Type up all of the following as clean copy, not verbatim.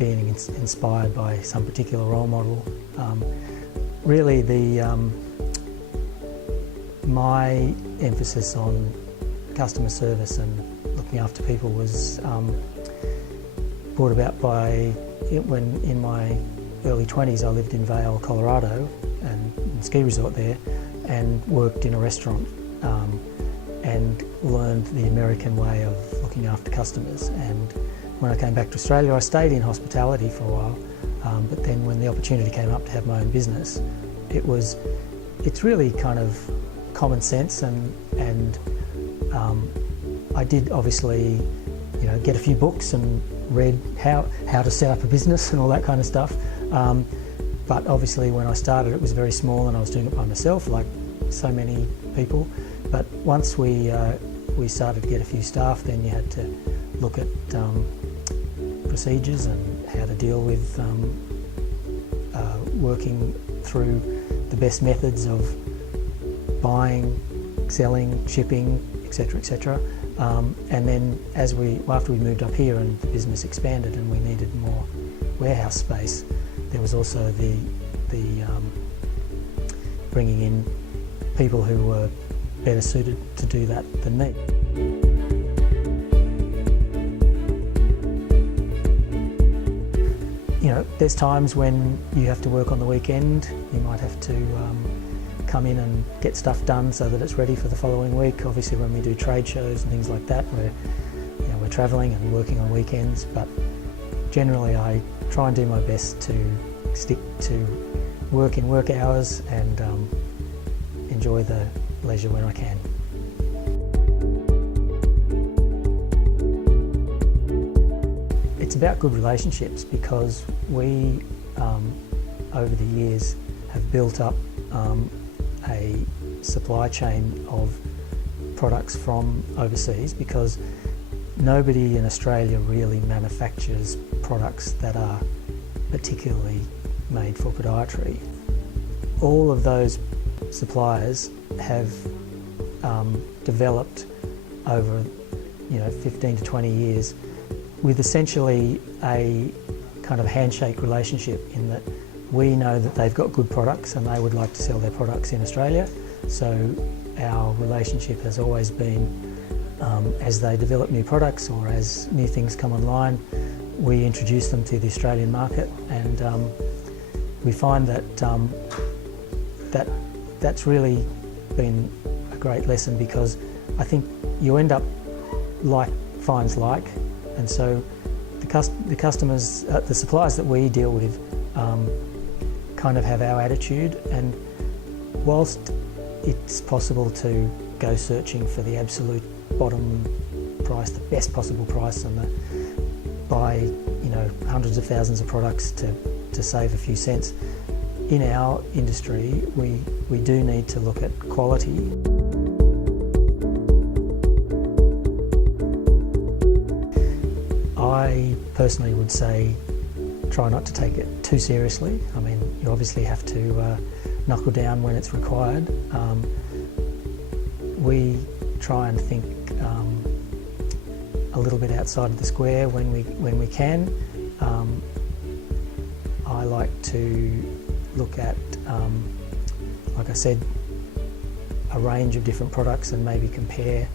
being inspired by some particular role model. Really, my emphasis on customer service and looking after people was brought about by when in my early 20s I lived in Vail, Colorado, and in a ski resort there, and worked in a restaurant and learned the American way of looking after customers. And when I came back to Australia, I stayed in hospitality for a while, but then when the opportunity came up to have my own business, it's really kind of common sense, and I did obviously, get a few books and read how to set up a business and all that kind of stuff. But obviously when I started, it was very small and I was doing it by myself, like so many people. But once we started to get a few staff, then you had to look at procedures and how to deal with working through the best methods of buying, selling, shipping, etc., etc. And then after we moved up here and the business expanded and we needed more warehouse space, there was also the bringing in people who were better suited to do that than me. There's times when you have to work on the weekend. You might have to come in and get stuff done so that it's ready for the following week. Obviously when we do trade shows and things like that, we're travelling and working on weekends, but generally I try and do my best to stick to work in work hours and enjoy the leisure when I can. It's about good relationships, because we, over the years, have built up a supply chain of products from overseas, because nobody in Australia really manufactures products that are particularly made for podiatry. All of those suppliers have developed over 15 to 20 years with essentially a kind of handshake relationship, in that we know that they've got good products and they would like to sell their products in Australia. So our relationship has always been, as they develop new products or as new things come online, we introduce them to the Australian market, and we find that that's really been a great lesson, because I think you end up like finds like, and so the customers, the suppliers that we deal with kind of have our attitude, and whilst it's possible to go searching for the absolute bottom price, the best possible price, and buy hundreds of thousands of products to save a few cents, in our industry we do need to look at quality. I personally would say try not to take it too seriously. I mean, you obviously have to knuckle down when it's required. We try and think a little bit outside of the square when we can. I like to look at, like I said, a range of different products and maybe compare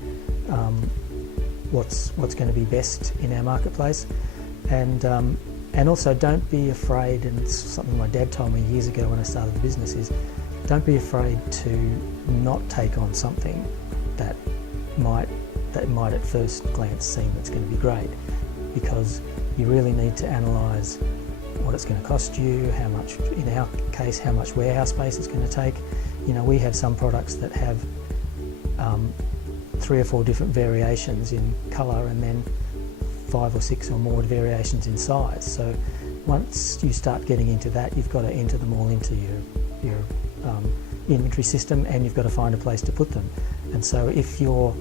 what's going to be best in our marketplace, and also don't be afraid, and it's something my dad told me years ago when I started the business, is don't be afraid to not take on something that might at first glance seem that's going to be great, because you really need to analyse what it's going to cost you, how much, in our case, how much warehouse space it's going to take. We have some products that have 3 or 4 different variations in colour, and then 5 or 6 or more variations in size. So once you start getting into that, you've got to enter them all into your inventory system, and you've got to find a place to put them. And so if you're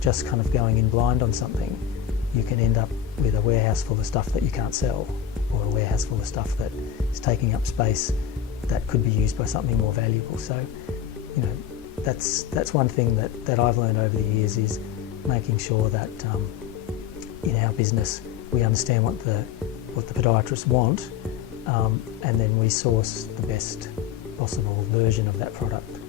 just kind of going in blind on something, you can end up with a warehouse full of stuff that you can't sell, or a warehouse full of stuff that is taking up space that could be used by something more valuable. So, that's one thing that I've learned over the years, is making sure that in our business we understand what the what the podiatrists want, and then we source the best possible version of that product.